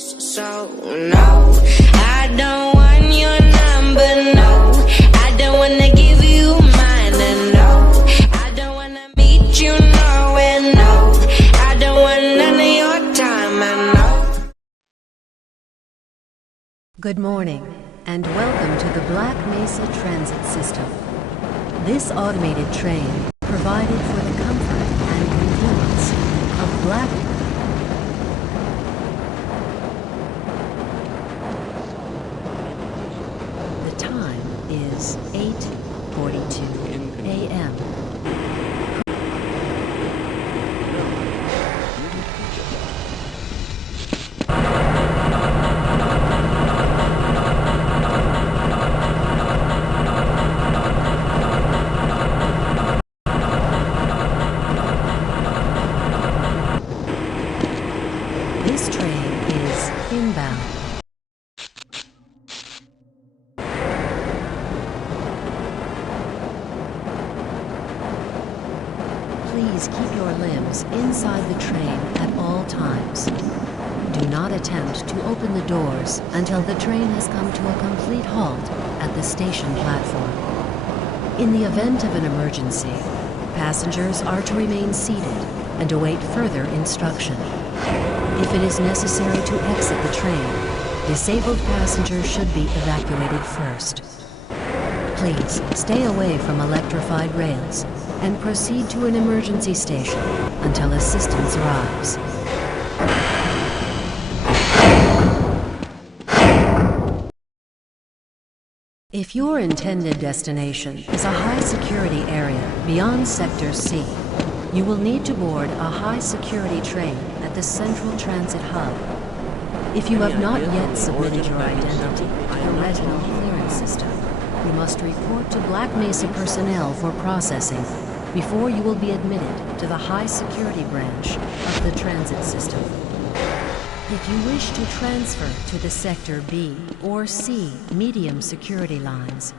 So no, I don't want your number, no. I don't wanna give you mine, and no. I don't wanna meet you nowhere, no. I don't want none of your time, and no. Good morning, and welcome to the Black Mesa Transit System. This automated train provided for the comfort and convenience of Black. The time is 8:42 a.m. This train is inbound. Please keep your limbs inside the train at all times. Do not attempt to open the doors until the train has come to a complete halt at the station platform. In the event of an emergency, passengers are to remain seated and await further instruction. If it is necessary to exit the train, disabled passengers should be evacuated first. Please stay away from electrified rails and proceed to an emergency station until assistance arrives. If your intended destination is a high-security area beyond Sector C, you will need to board a high-security train at the Central Transit Hub. If you have not yet submitted your identity to the Retinal Clearance System, you must report to Black Mesa personnel for processing before you will be admitted to the high-security branch of the transit system. If you wish to transfer to the Sector B or C medium security lines,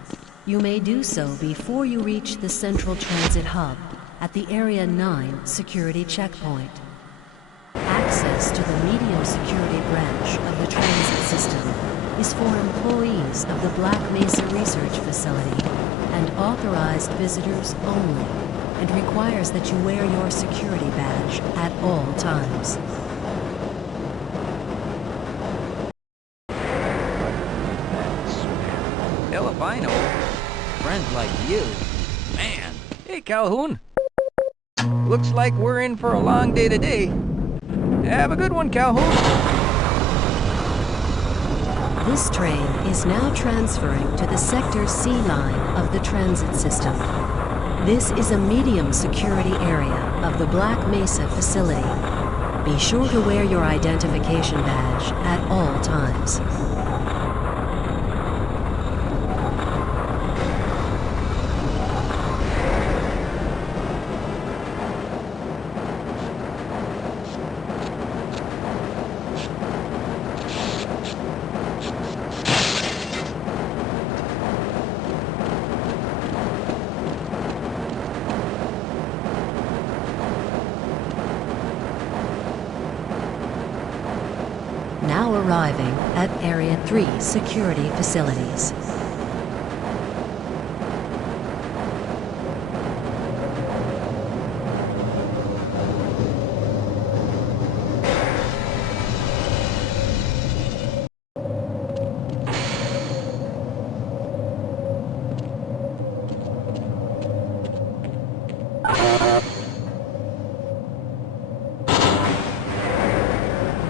you may do so before you reach the Central Transit Hub at the Area 9 security checkpoint. Access to the medium security branch of the transit system is for employees of the Black Mesa Research Facility and authorized visitors only, and requires that you wear your security badge at all times. Hell if I know. Friends like you. Man. Hey, Calhoun. Looks like we're in for a long day today. Have a good one, Calhoun. This train is now transferring to the Sector C line of the transit system. This is a medium security area of the Black Mesa facility. Be sure to wear your identification badge at all times. Now arriving at Area 3 security facilities.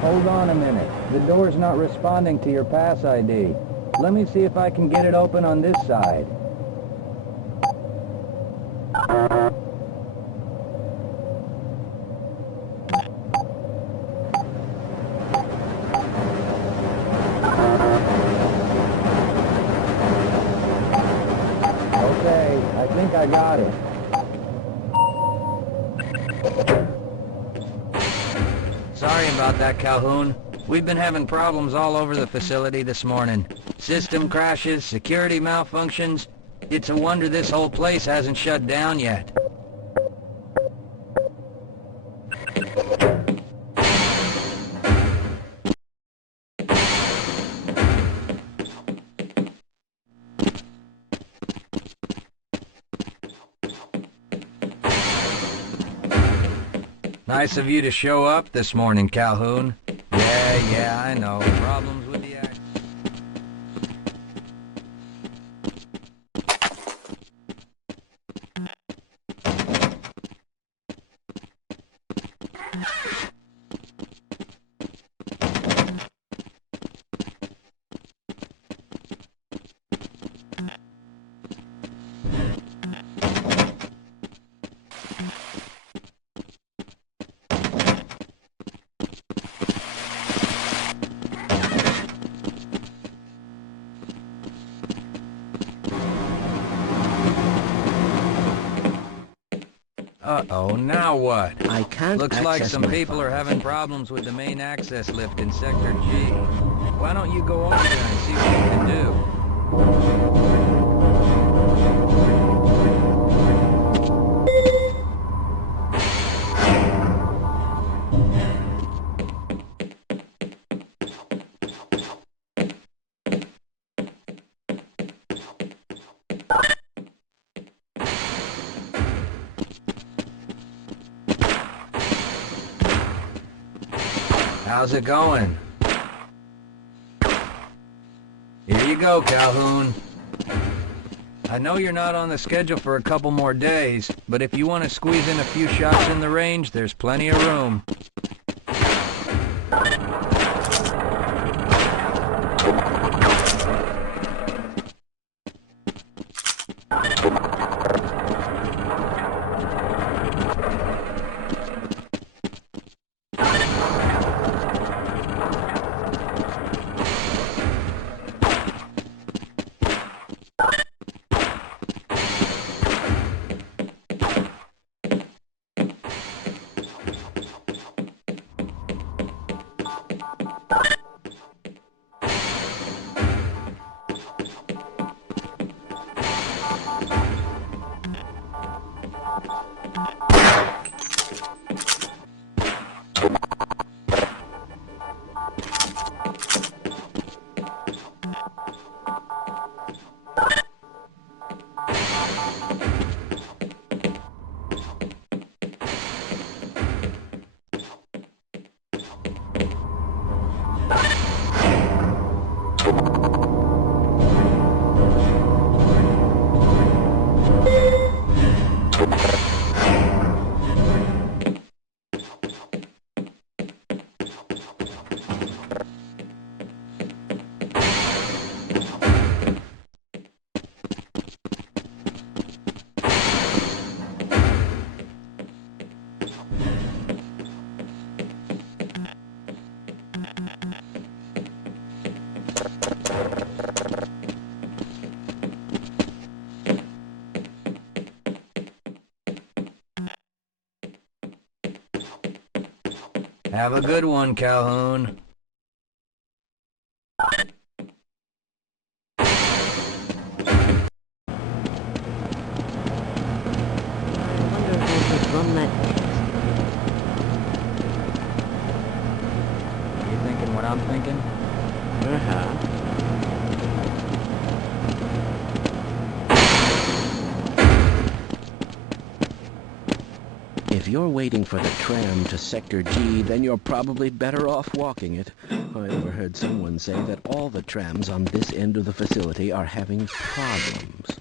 Hold on a minute. The door's not responding to your pass ID. Let me see if I can get it open on this side. Okay, I think I got it. Sorry about that, Calhoun. We've been having problems all over the facility this morning. System crashes, security malfunctions. It's a wonder this whole place hasn't shut down yet. Nice of you to show up this morning, Calhoun. Yeah, I know. Problems with the act. Uh-oh, now what? I can't Looks like access some my people are files. having problems with the main access lift in Sector G. Why don't you go over there and see what you can do? How's it going? Here you go, Calhoun. I know you're not on the schedule for a couple more days, but if you want to squeeze in a few shots in the range, there's plenty of room. Have a good one, Calhoun. I wonder if I could run that. You thinking what I'm thinking? Uh-huh. If you're waiting for the tram to Sector G, then you're probably better off walking it. I overheard someone say that all the trams on this end of the facility are having problems.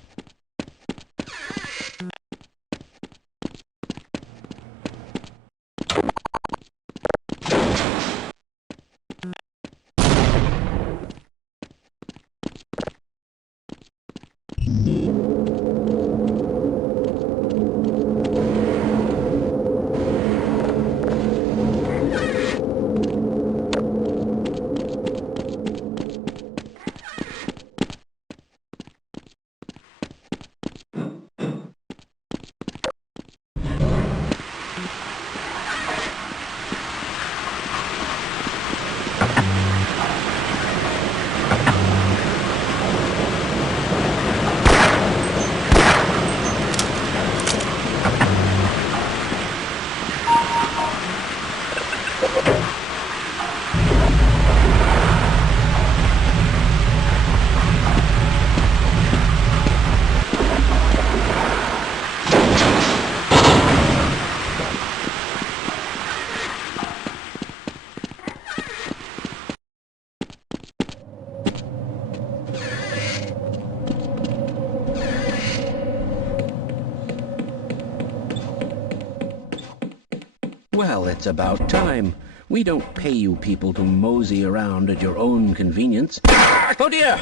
Well, it's about time. We don't pay you people to mosey around at your own convenience. Oh dear!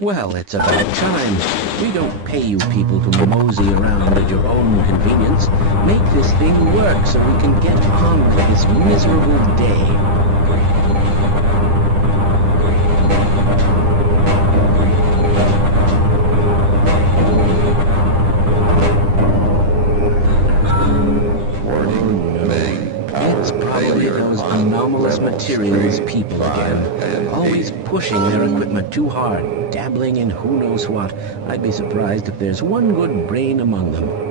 Well, it's about time. We don't pay you people to mosey around at your own convenience. Make this thing work so we can get on with this miserable day. It's probably those anomalous materials people again. Always pushing their equipment too hard, dabbling in who knows what. I'd be surprised if there's one good brain among them.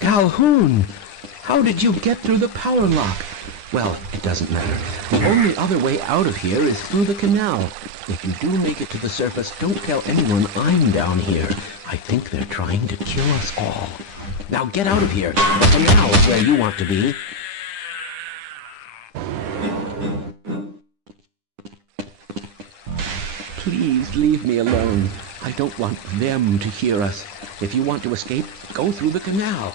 Calhoun! How did you get through the power lock? Well, it doesn't matter. The only other way out of here is through the canal. If you do make it to the surface, don't tell anyone I'm down here. I think they're trying to kill us all. Now get out of here. The canal is where you want to be. Please leave me alone. I don't want them to hear us. If you want to escape, go through the canal.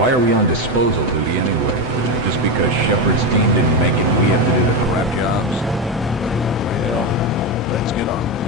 Why are we on disposal duty anyway? Just because Shepard's team didn't make it, we have to do the crap jobs? Well, let's get on.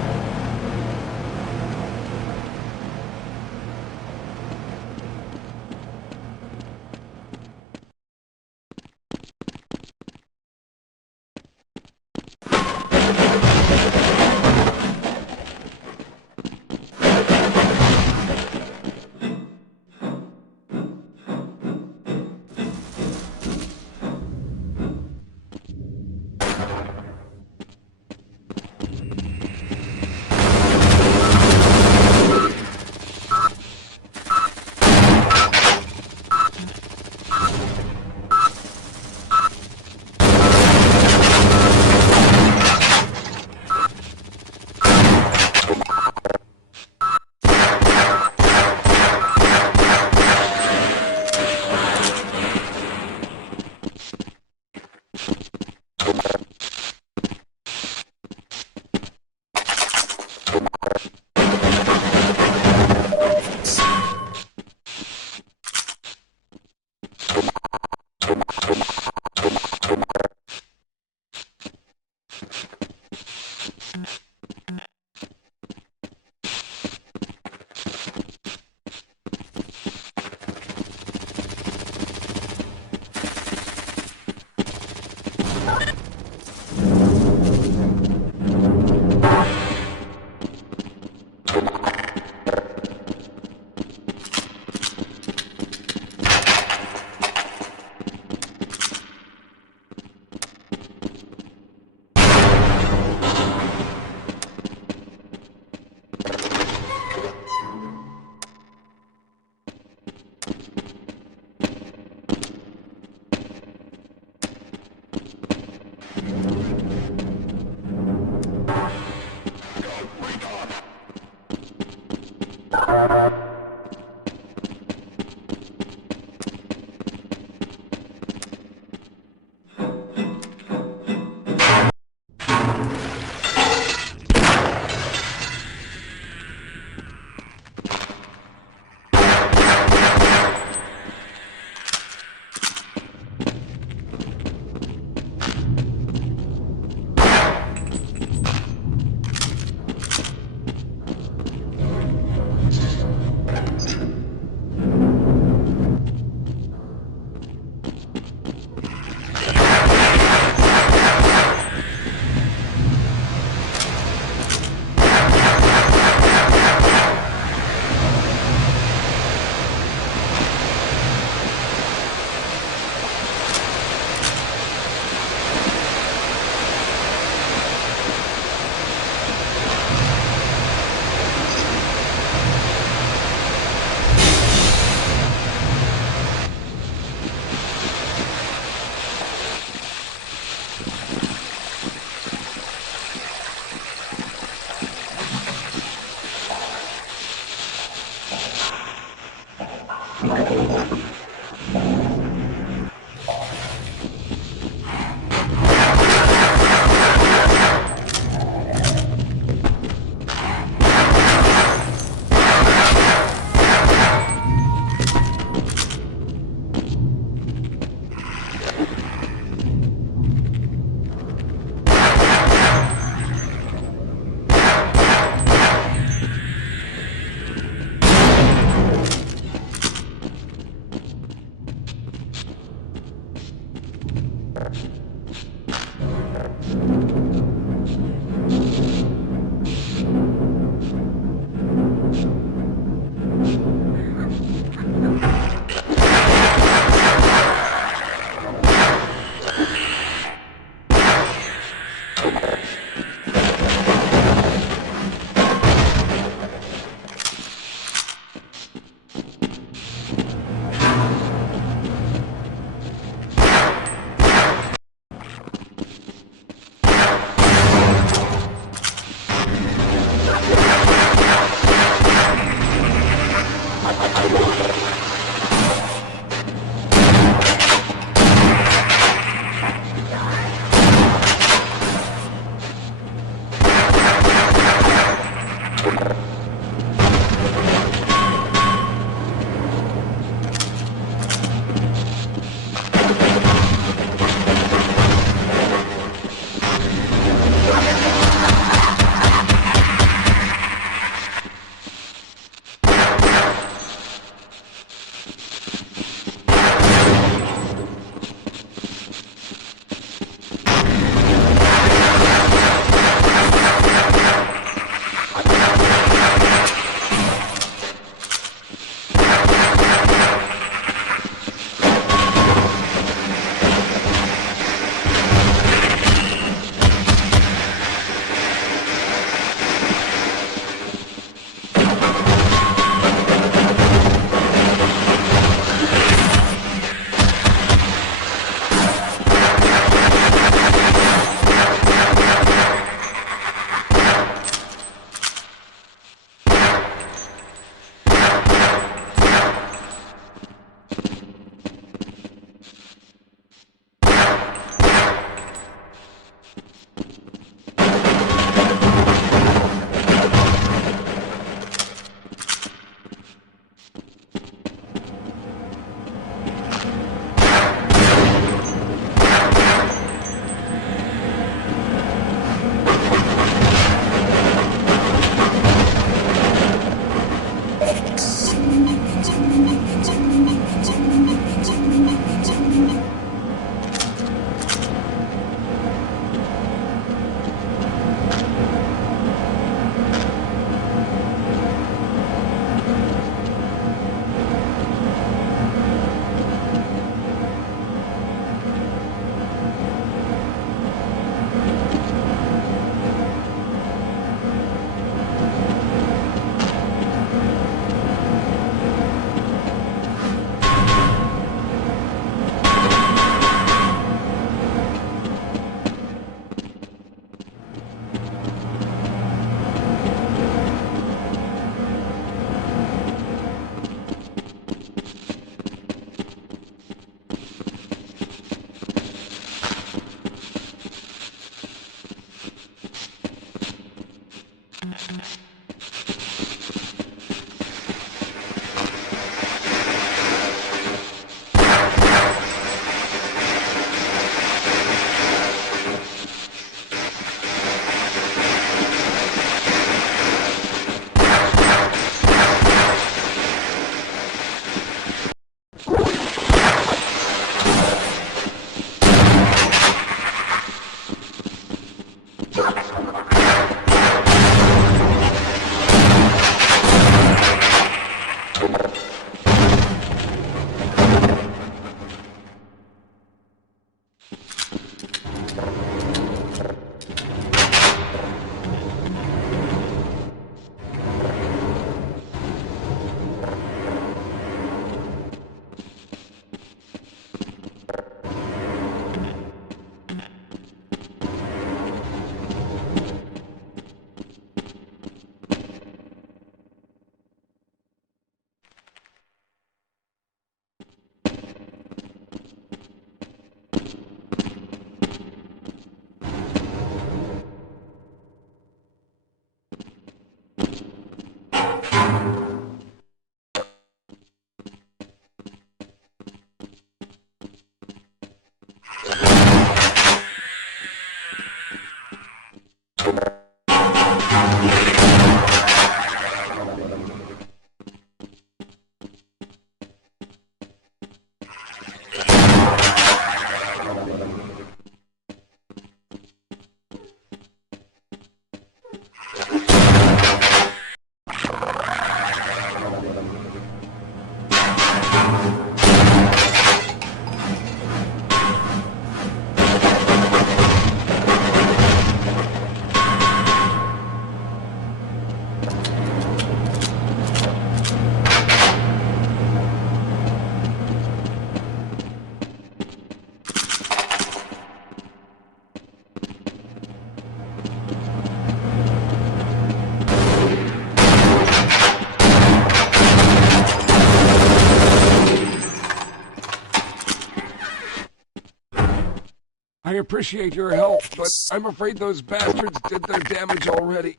appreciate your help, but I'm afraid those bastards did their damage already.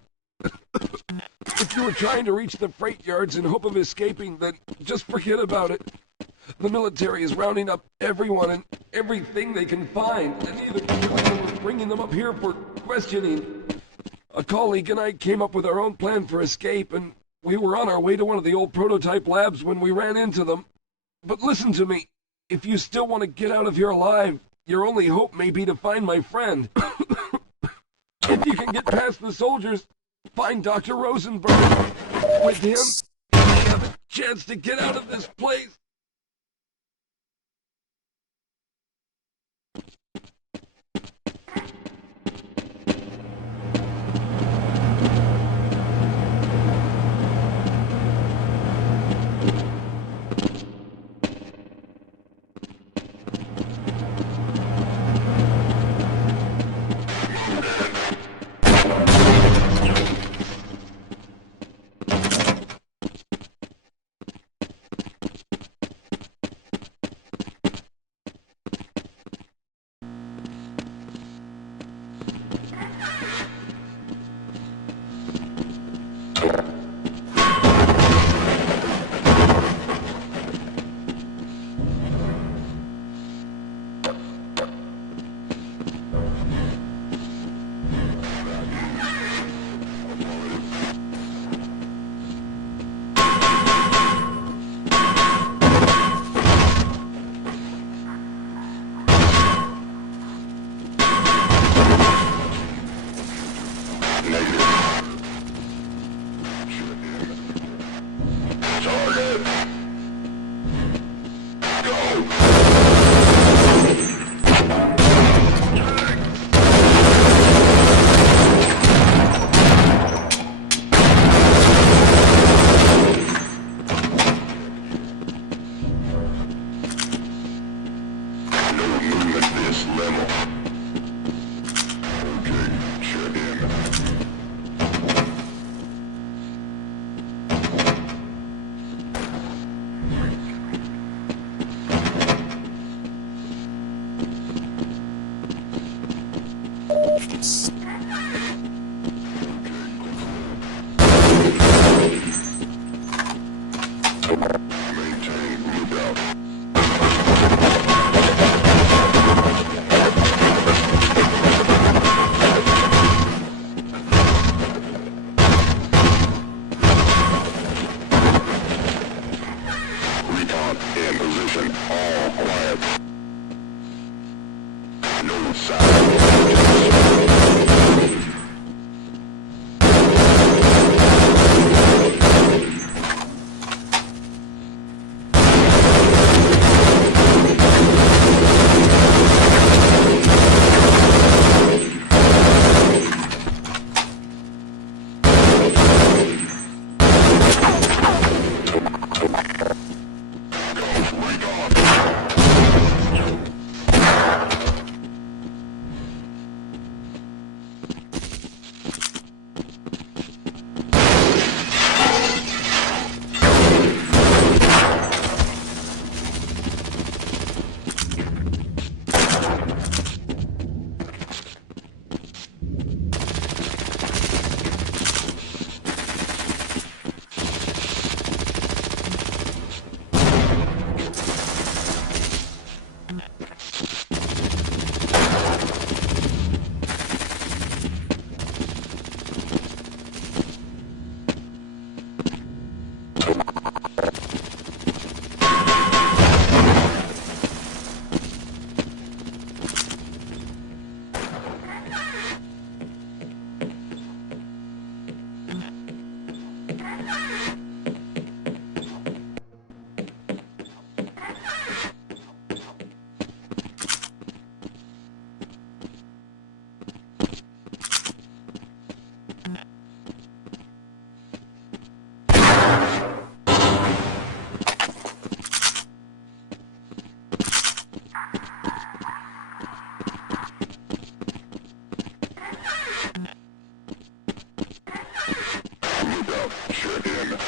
If you were trying to reach the freight yards in hope of escaping, then just forget about it. The military is rounding up everyone and everything they can find, and either killing them or bringing them up here for questioning. A colleague and I came up with our own plan for escape, and we were on our way to one of the old prototype labs when we ran into them. But listen to me. If you still want to get out of here alive, your only hope may be to find my friend. If you can get past the soldiers, find Dr. Rosenberg. With him, you have a chance to get out of this place. Check in.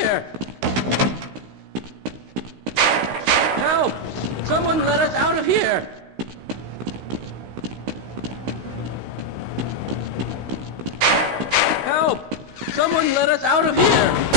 here! Help! Someone let us out of here! Help! Someone let us out of here!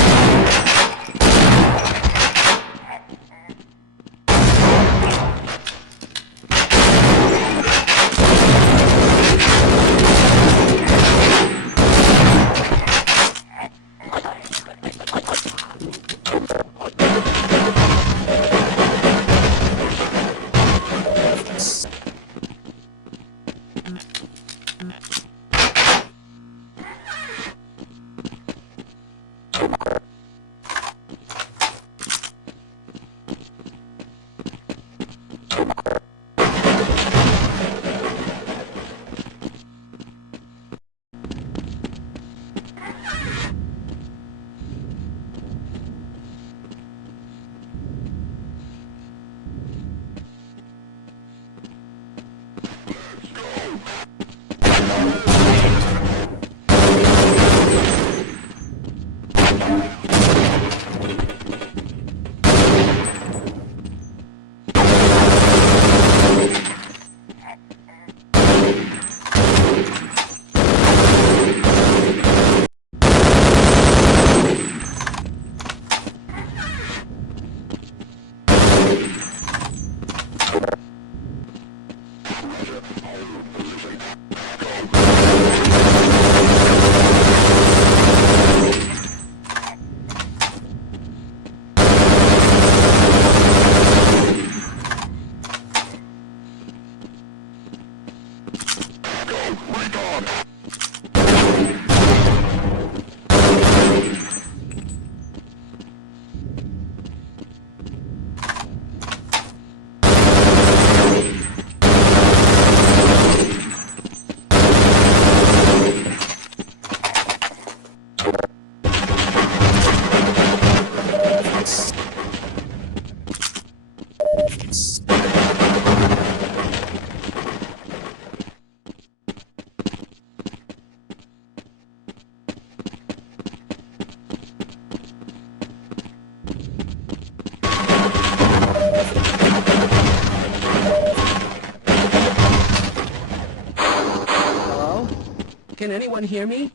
Can anyone hear me?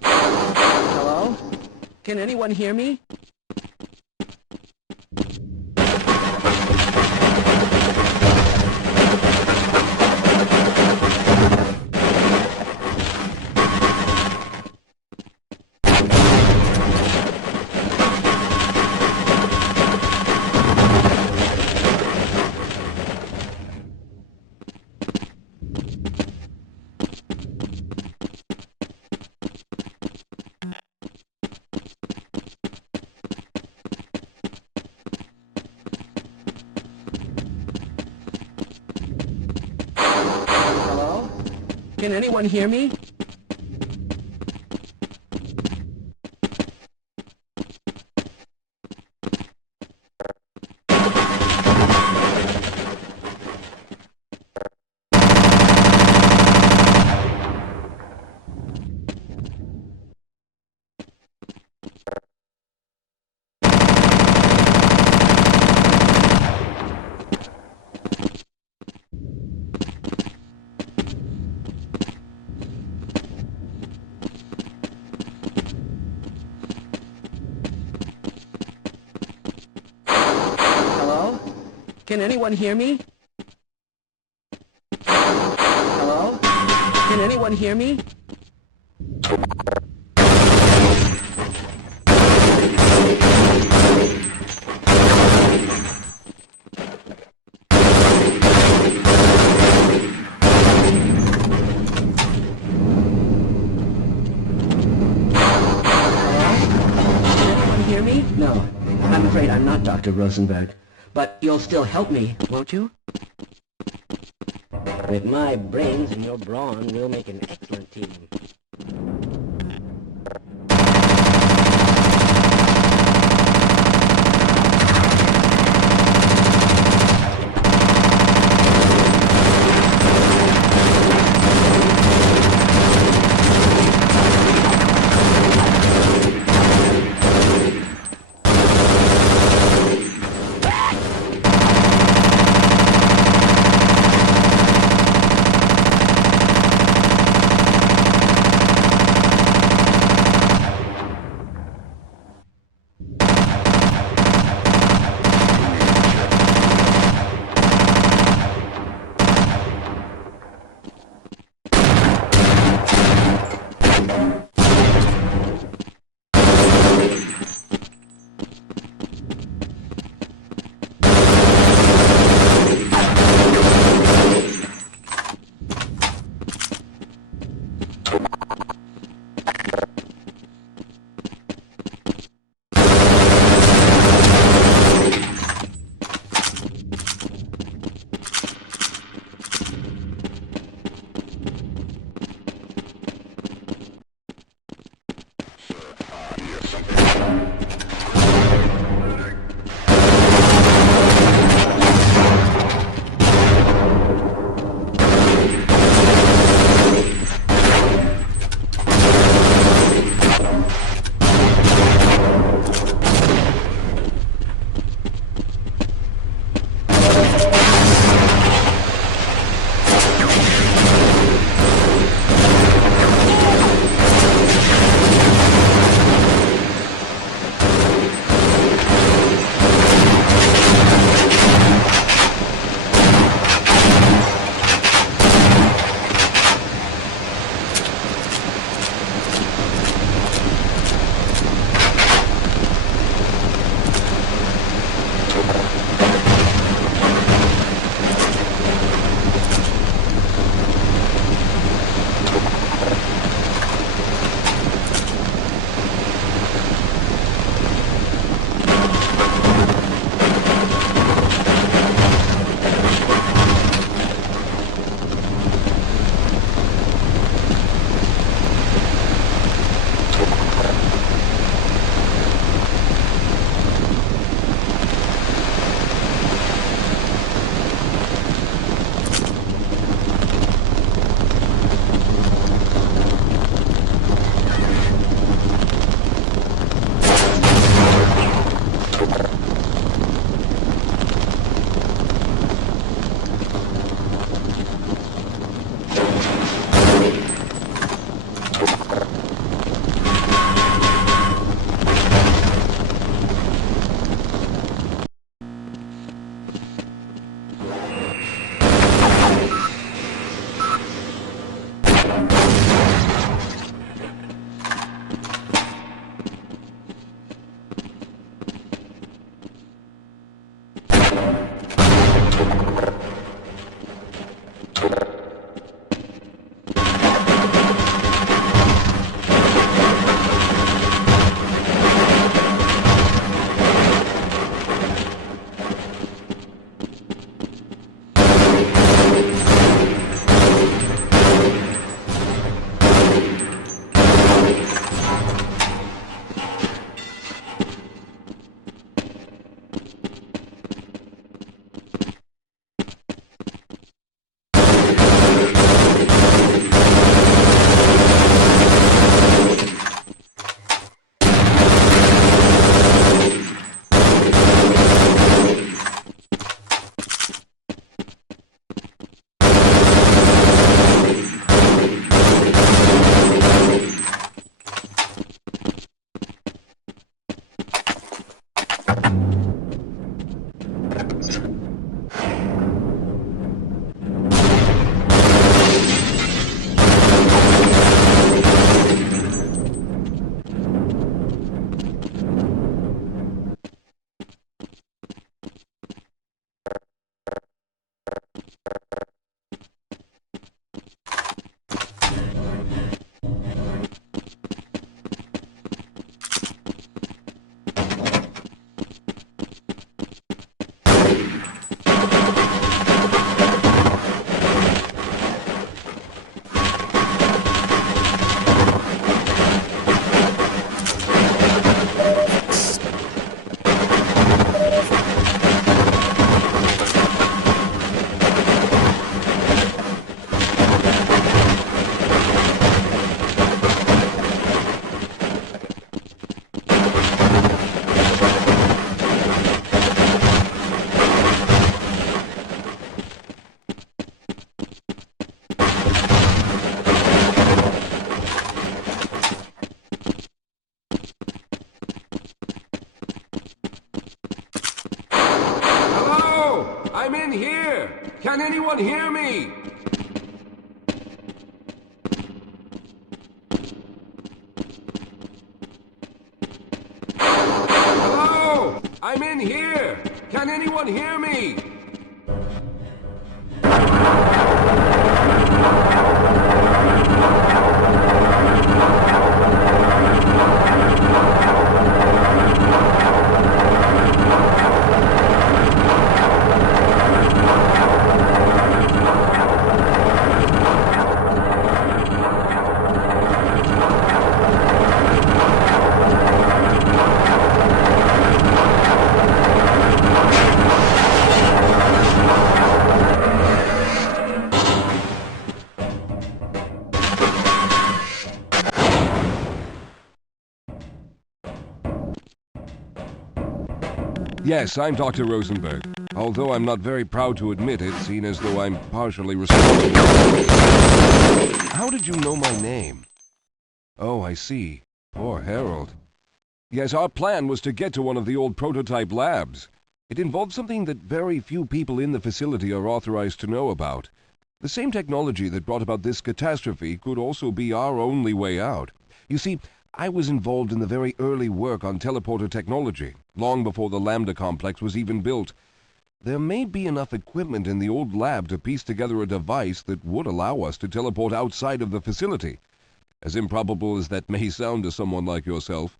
Hello? Can anyone hear me? Can anyone hear me? Can anyone hear me? Hello? Can anyone hear me? No, I'm afraid I'm not Dr. Rosenberg. But you'll still help me, won't you? With my brains and your brawn, we'll make an excellent team. Can anyone hear me? Hello? I'm in here. Can anyone hear me? Yes, I'm Dr. Rosenberg, although I'm not very proud to admit it, seeing as though I'm partially responsible. How did you know my name? Oh, I see. Poor Harold. Yes, our plan was to get to one of the old prototype labs. It involved something that very few people in the facility are authorized to know about. The same technology that brought about this catastrophe could also be our only way out. You see, I was involved in the very early work on teleporter technology, long before the Lambda complex was even built. There may be enough equipment in the old lab to piece together a device that would allow us to teleport outside of the facility. As improbable as that may sound to someone like yourself.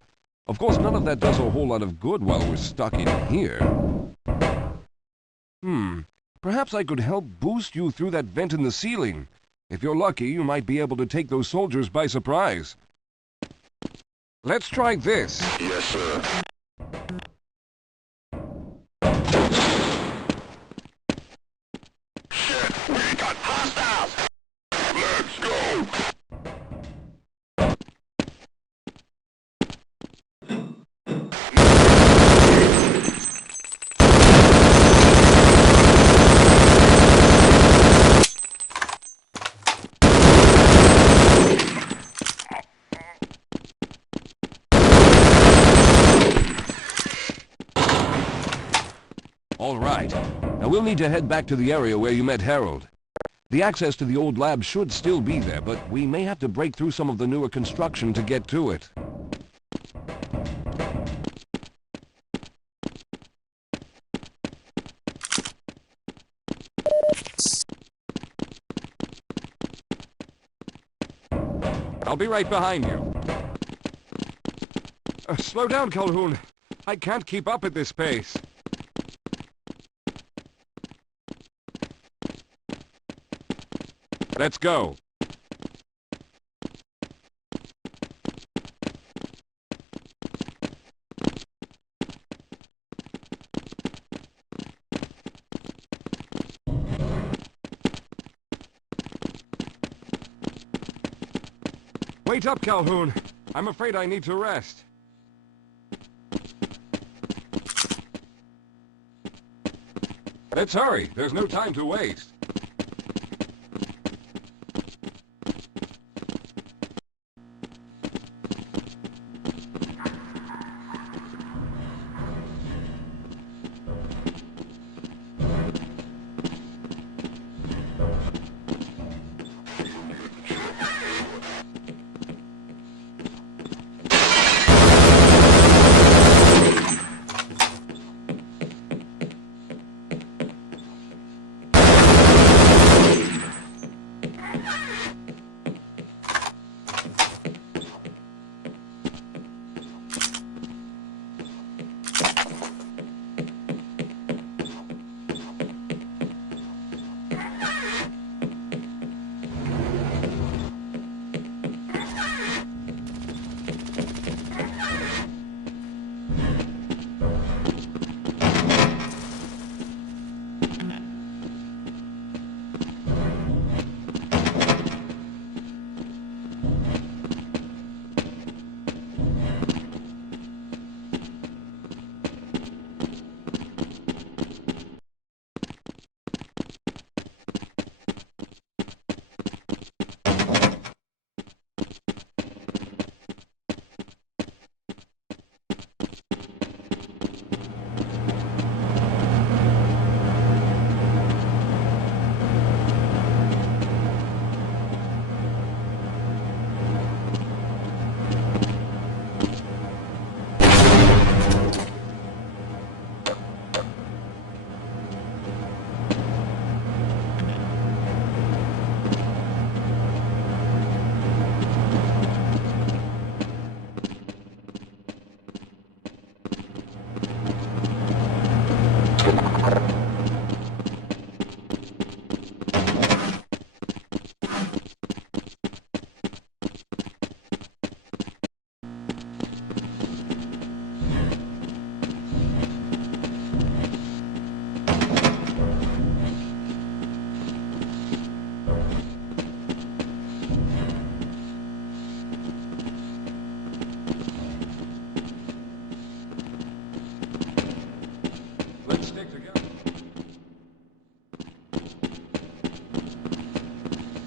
Of course, none of that does a whole lot of good while we're stuck in here. Perhaps I could help boost you through that vent in the ceiling. If you're lucky, you might be able to take those soldiers by surprise. Let's try this. Yes, sir. Shit, we got hostiles! Let's go! All right. Now we'll need to head back to the area where you met Harold. The access to the old lab should still be there, but we may have to break through some of the newer construction to get to it. I'll be right behind you. Slow down, Calhoun. I can't keep up at this pace. Let's go. Wait up, Calhoun. I'm afraid I need to rest. Let's hurry. There's no time to waste.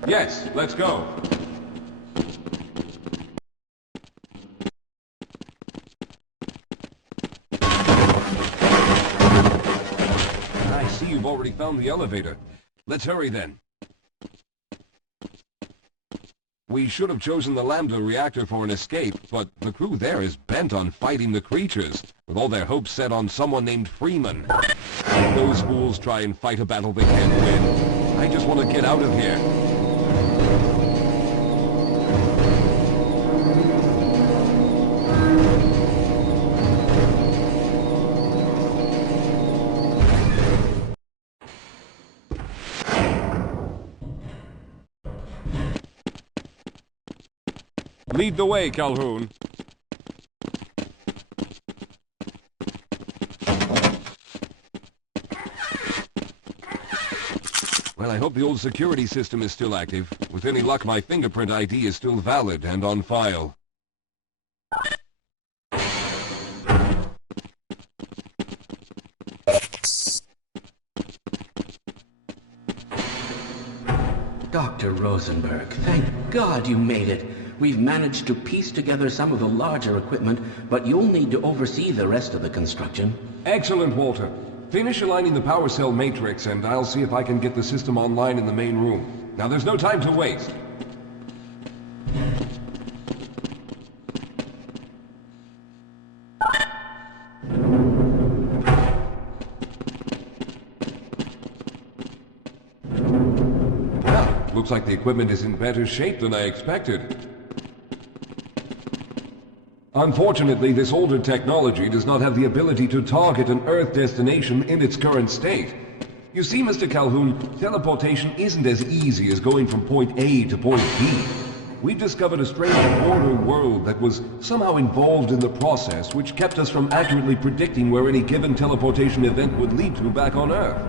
Yes, let's go. I see you've already found the elevator. Let's hurry then. We should have chosen the Lambda reactor for an escape, but the crew there is bent on fighting the creatures, with all their hopes set on someone named Freeman. If those fools try and fight a battle they can't win, I just want to get out of here. Lead the way, Calhoun. Well, I hope the old security system is still active. With any luck, my fingerprint ID is still valid and on file. Dr. Rosenberg, thank God you made it. We've managed to piece together some of the larger equipment, but you'll need to oversee the rest of the construction. Excellent, Walter. Finish aligning the power cell matrix, and I'll see if I can get the system online in the main room. Now, there's no time to waste. Well, looks like the equipment is in better shape than I expected. Unfortunately, this older technology does not have the ability to target an Earth destination in its current state. You see, Mr. Calhoun, teleportation isn't as easy as going from point A to point B. We've discovered a strange border world that was somehow involved in the process, which kept us from accurately predicting where any given teleportation event would lead to back on Earth.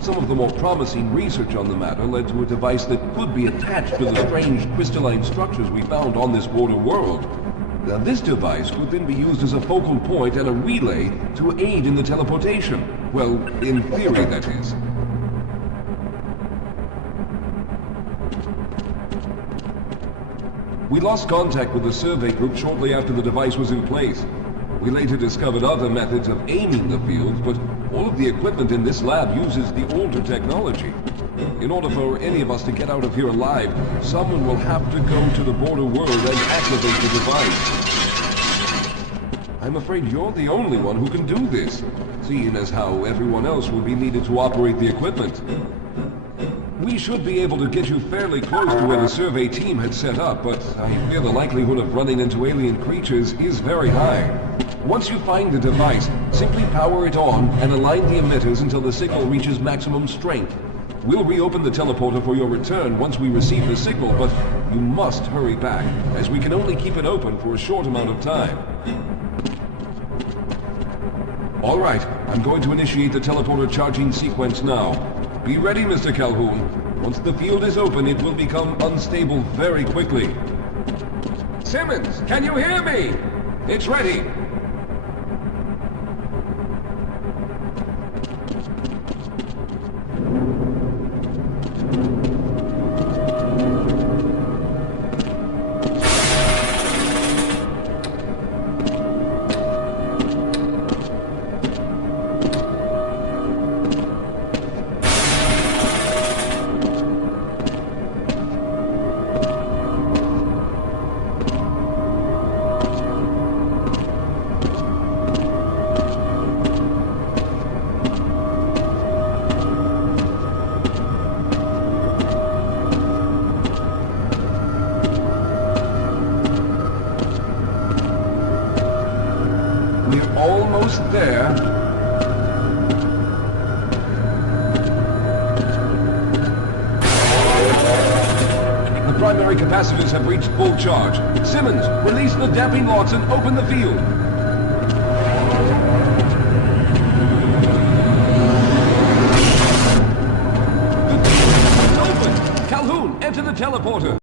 Some of the more promising research on the matter led to a device that could be attached to the strange crystalline structures we found on this border world. Now, this device could then be used as a focal point and a relay to aid in the teleportation. Well, in theory, that is. We lost contact with the survey group shortly after the device was in place. We later discovered other methods of aiming the fields, but all of the equipment in this lab uses the older technology. In order for any of us to get out of here alive, someone will have to go to the border world and activate the device. I'm afraid you're the only one who can do this, seeing as how everyone else will be needed to operate the equipment. We should be able to get you fairly close to where the survey team had set up, but I fear the likelihood of running into alien creatures is very high. Once you find the device, simply power it on and align the emitters until the signal reaches maximum strength. We'll reopen the teleporter for your return once we receive the signal, but you must hurry back, as we can only keep it open for a short amount of time. All right, I'm going to initiate the teleporter charging sequence now. Be ready, Mr. Calhoun. Once the field is open, it will become unstable very quickly. Simmons, can you hear me? It's ready. Almost there. The primary capacitors have reached full charge. Simmons, release the damping locks and open the field. The field is open! Calhoun, enter the teleporter.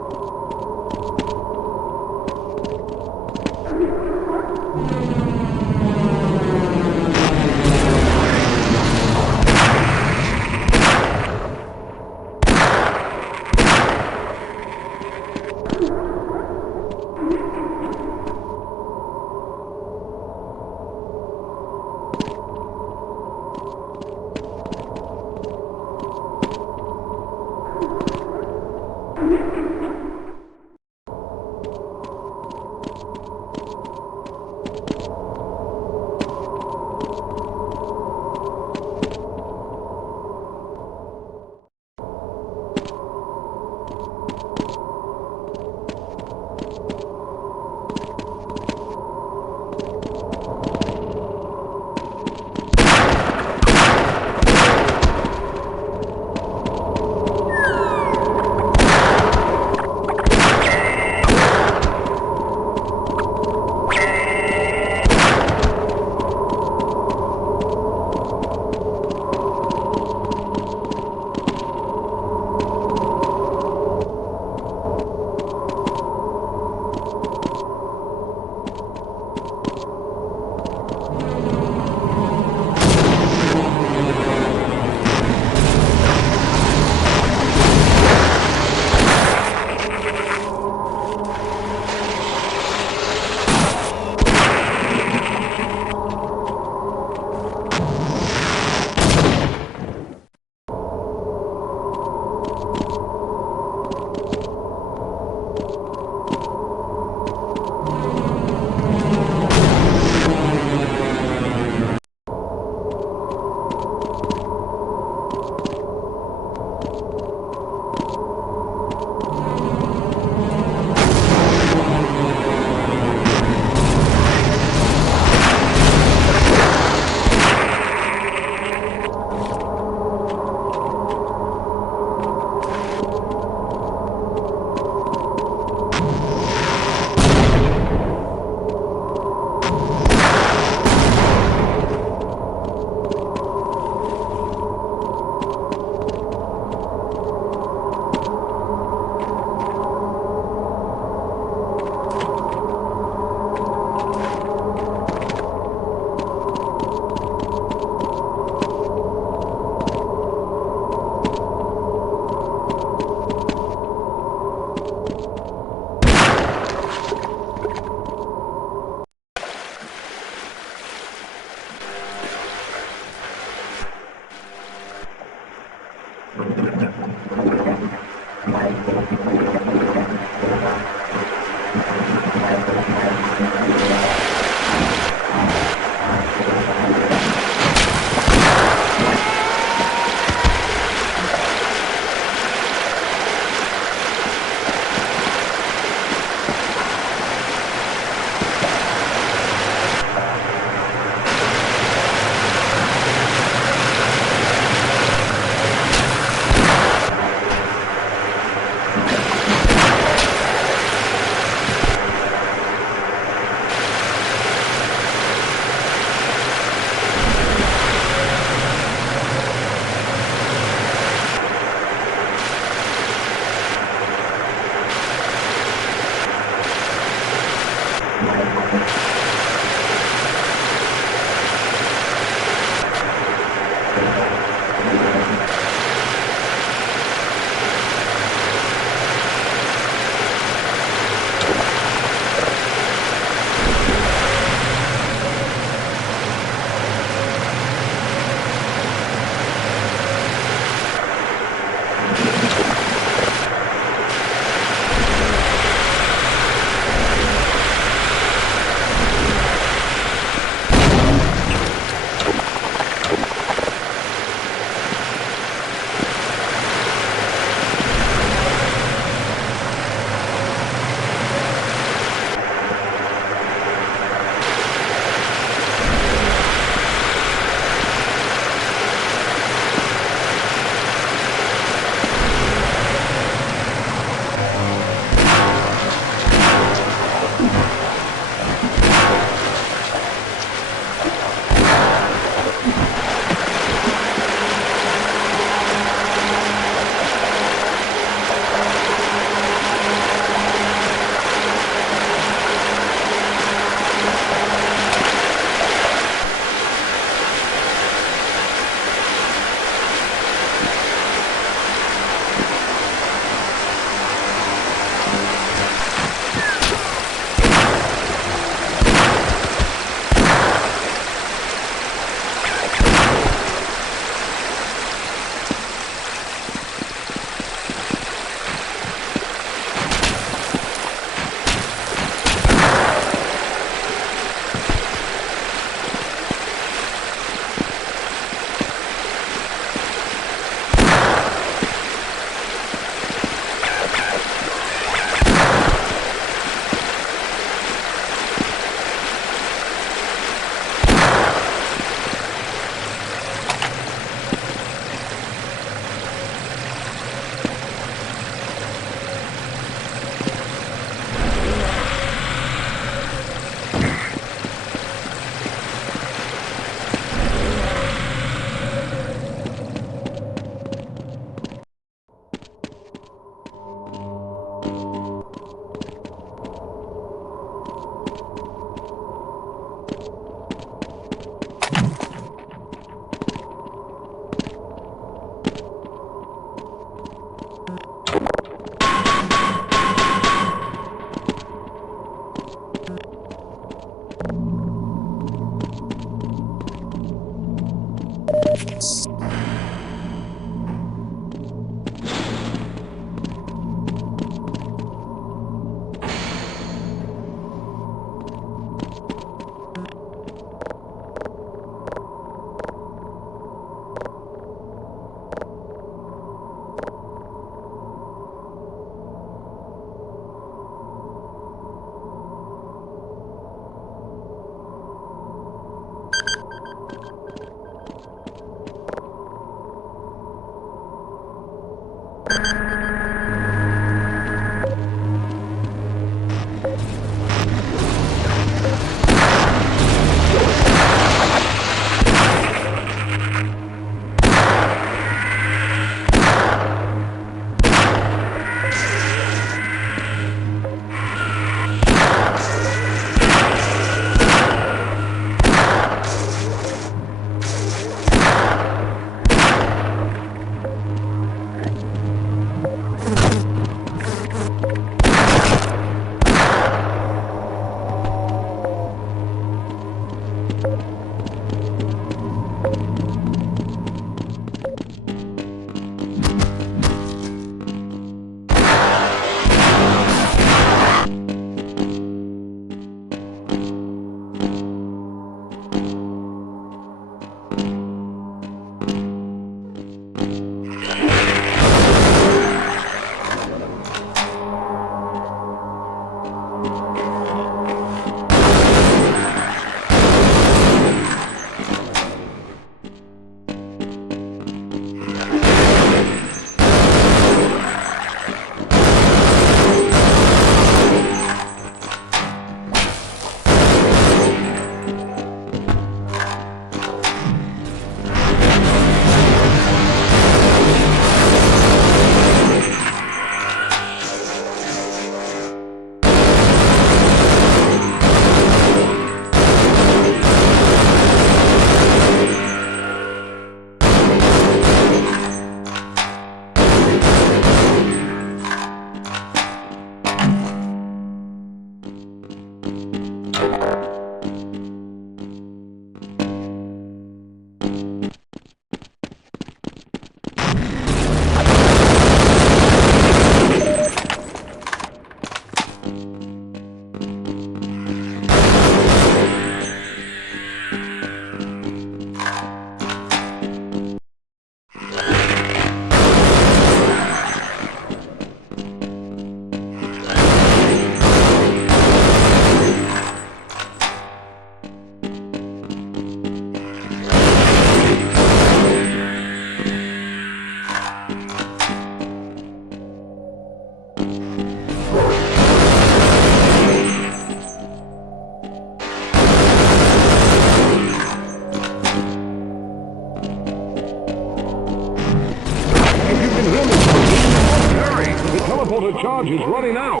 teleporter charge is running out.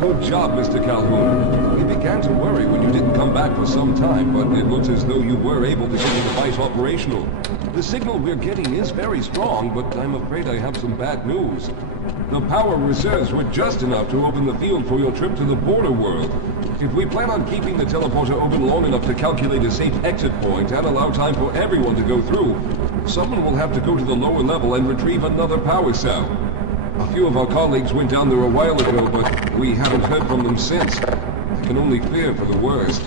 Good job, Mr. Calhoun. We began to worry when you didn't come back for some time, but it looks as though you were able to get the device operational. The signal we're getting is very strong, but I'm afraid I have some bad news. The power reserves were just enough to open the field for your trip to the border world. If we plan on keeping the teleporter open long enough to calculate a safe exit point and allow time for everyone to go through, someone will have to go to the lower level and retrieve another power cell. A few of our colleagues went down there a while ago, but we haven't heard from them since. I can only fear for the worst.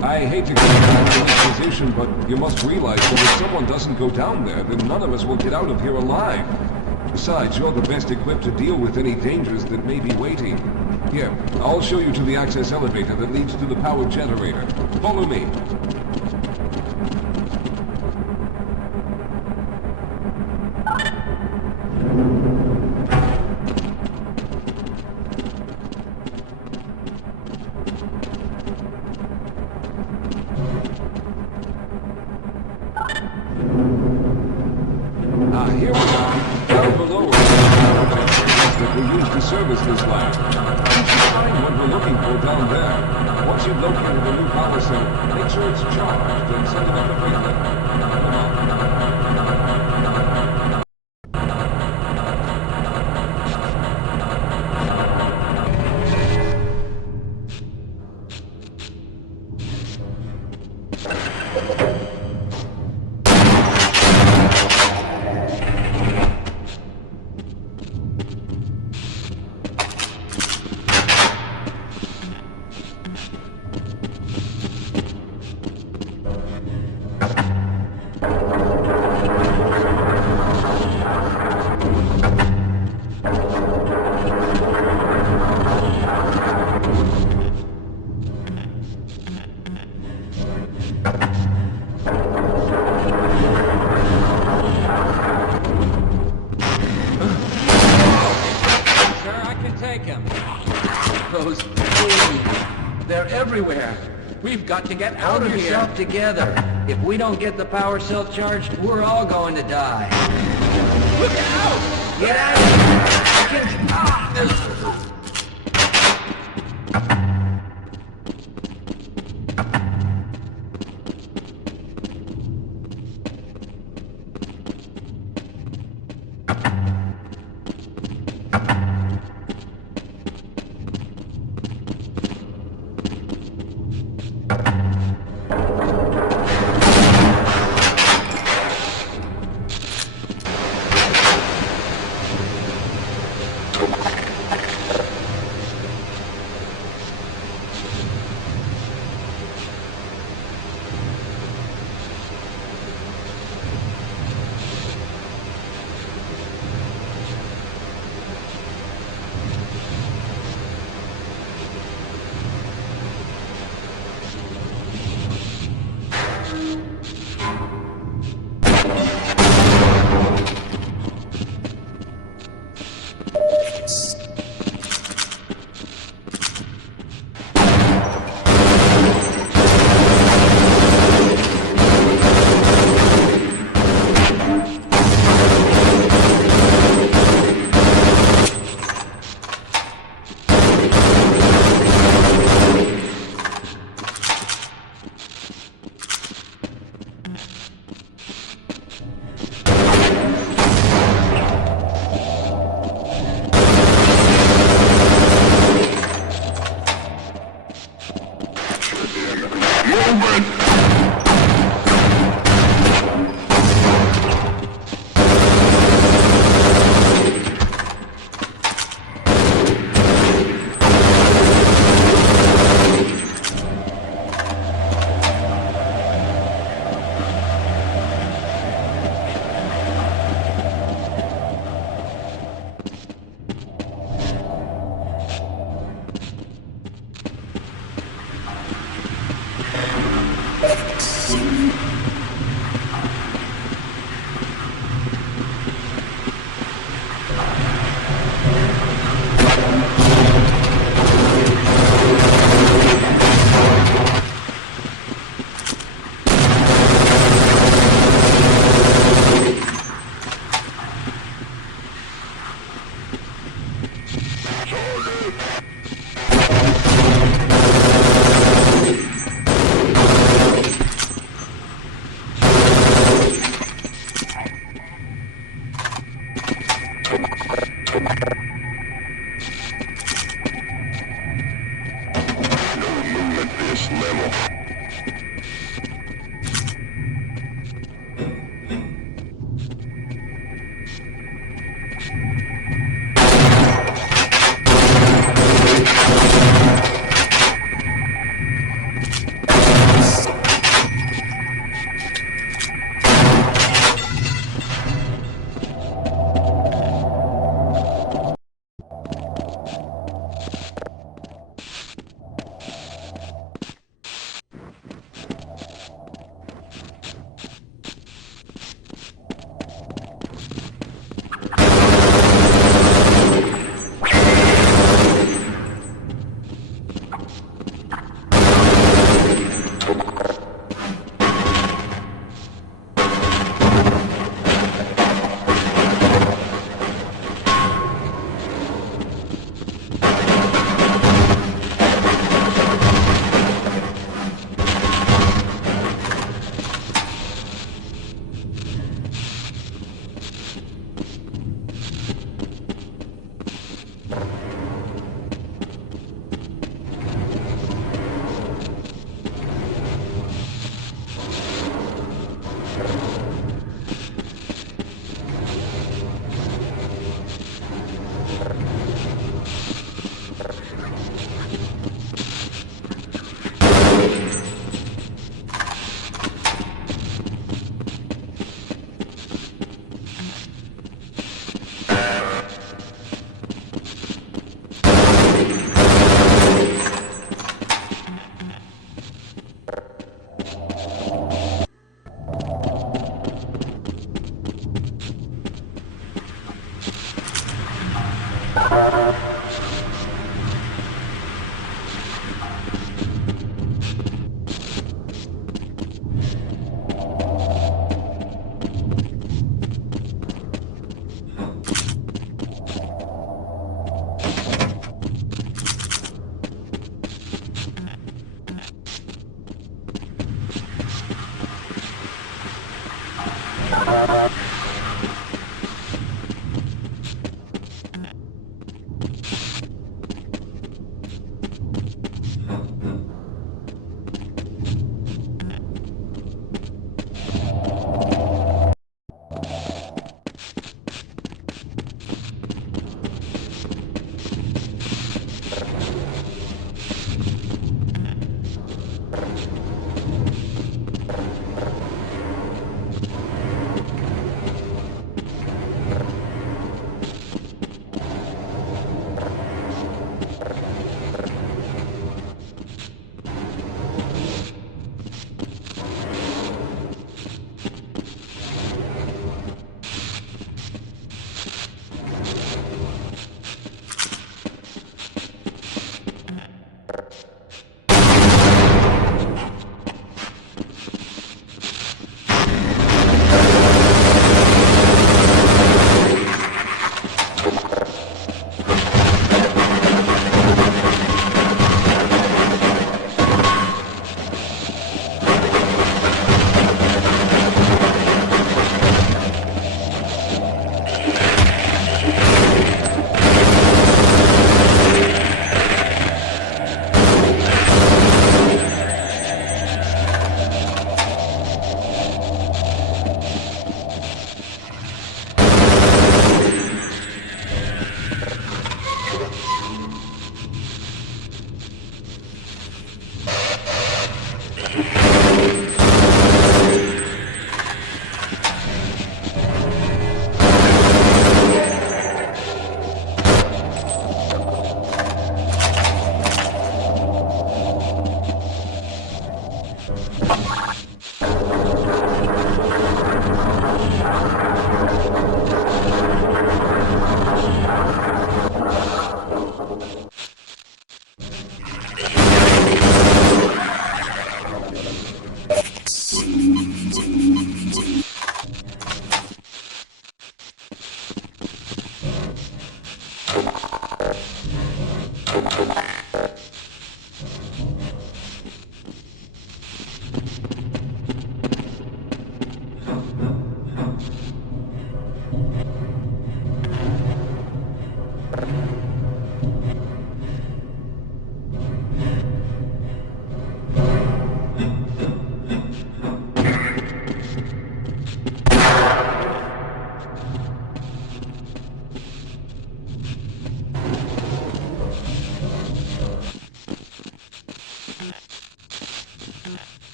I hate to get back in this position, but you must realize that if someone doesn't go down there, then none of us will get out of here alive. Besides, you're the best equipped to deal with any dangers that may be waiting. Here, I'll show you to the access elevator that leads to the power generator. Follow me. Here we are. Down below are the that we use to service this lab. Find what we're looking for down there. Once you've located the new power cell, make sure it's charged and send it up the freight line. Come on. They're everywhere. We've got to get out of here. Hold yourself together. If we don't get the power cell charged, we're all going to die. Look out! Get out of here!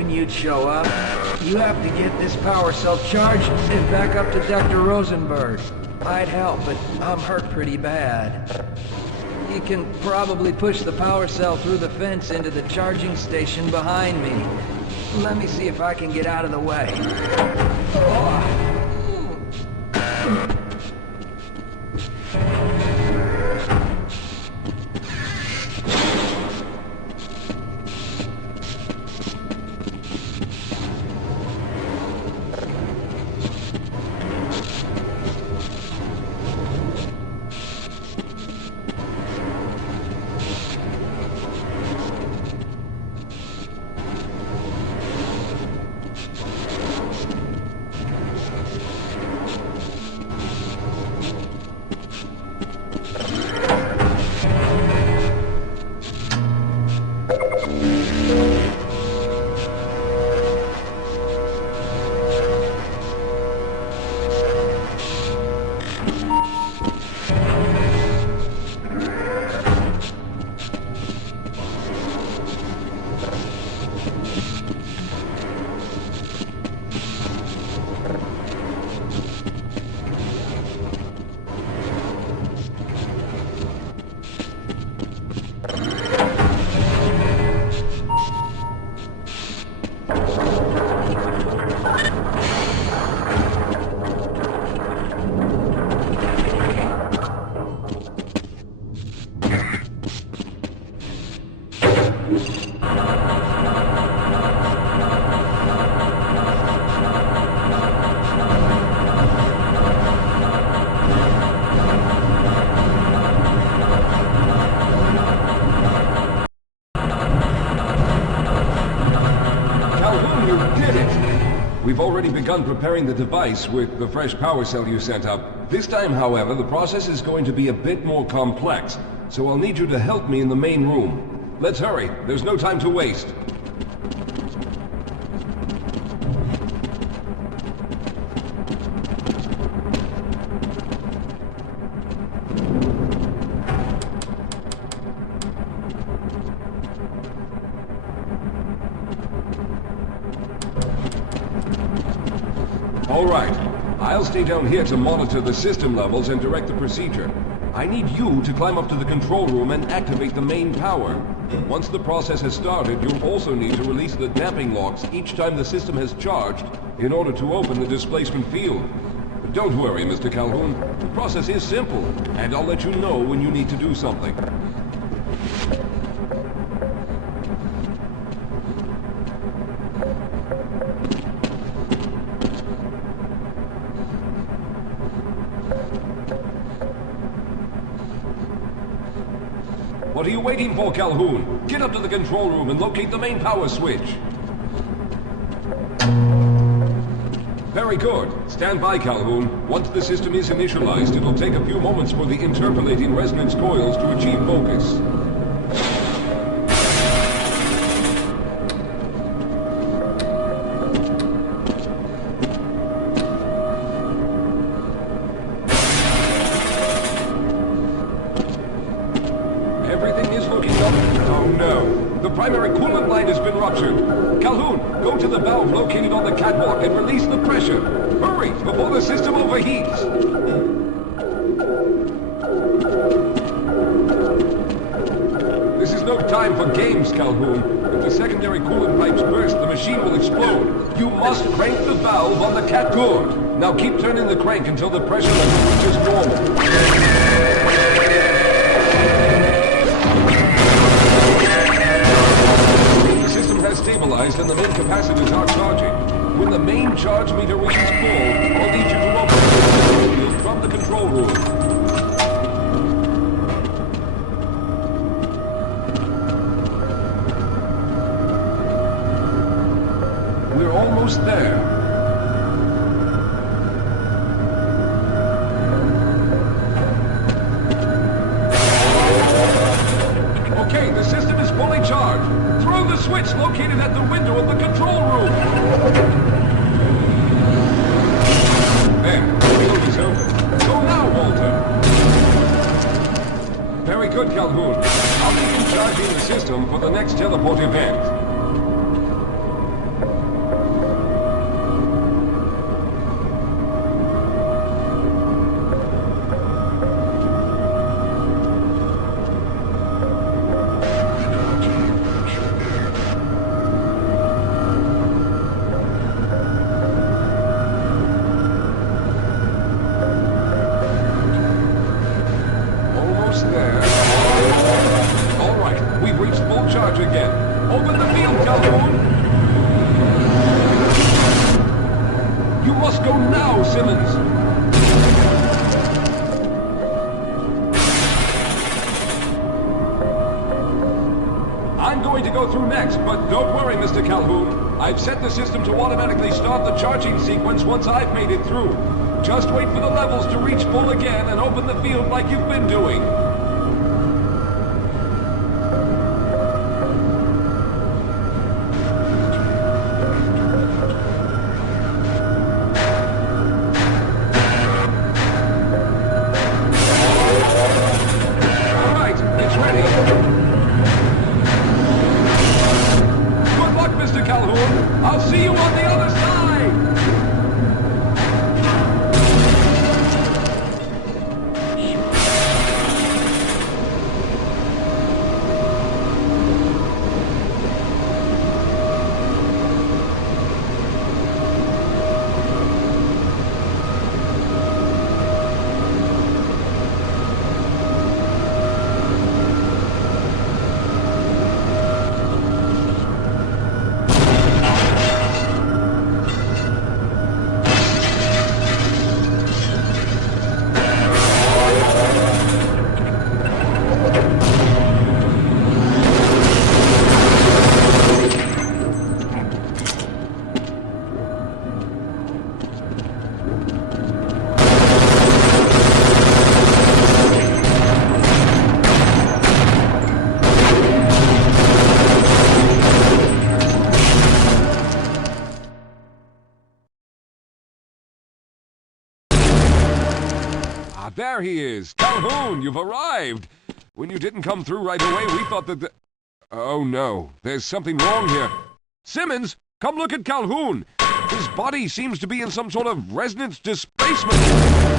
hoping you'd show up. You have to get this power cell charged and back up to Dr. Rosenberg. I'd help, but I'm hurt pretty bad. You can probably push the power cell through the fence into the charging station behind me. Let me see if I can get out of the way. Oh. We've already begun preparing the device with the fresh power cell you sent up. This time, however, the process is going to be a bit more complex, so I'll need you to help me in the main room. Let's hurry. There's no time to waste. All right. I'll stay down here to monitor the system levels and direct the procedure. I need you to climb up to the control room and activate the main power. Once the process has started, you'll also need to release the damping locks each time the system has charged in order to open the displacement field. But don't worry, Mr. Calhoun. The process is simple, and I'll let you know when you need to do something. What are you waiting for, Calhoun? Get up to the control room and locate the main power switch. Very good. Stand by, Calhoun. Once the system is initialized, it'll take a few moments for the interpolating resonance coils to achieve focus. Primary coolant line has been ruptured. Calhoun, go to the valve located on the catwalk and release the pressure. Hurry, before the system overheats. This is no time for games, Calhoun. If the secondary coolant pipes burst, the machine will explode. You must crank the valve on the cat good. Now keep turning the crank until the pressure level reaches normal. Stabilized and the main capacitors are charging. When the main charge meter reaches full, I'll need you to open the field from the control room. We're almost there. Okay, the system is fully charged. Throw the switch located at the window of the control room. There, the field is open. Go now, Walter. Very good, Calhoun. I'll begin charging the system for the next teleport event. I've set the system to automatically start the charging sequence once I've made it through. Just wait for the levels to reach full again and open the field like you've been doing. All right, it's ready. Mr. Calhoun, I'll see you on the other side! there he is. Calhoun, you've arrived. When you didn't come through right away, we thought that Oh no, there's something wrong here. Simmons, come look at Calhoun. His body seems to be in some sort of resonance displacement.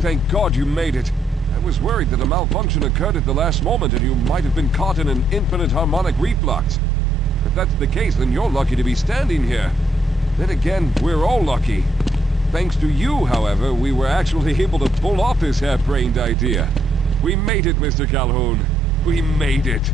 Thank God you made it. I was worried that a malfunction occurred at the last moment and you might have been caught in an infinite harmonic reflux. If that's the case, then you're lucky to be standing here. Then again, we're all lucky. Thanks to you, however, we were actually able to pull off this harebrained idea. We made it, Mr. Calhoun. We made it.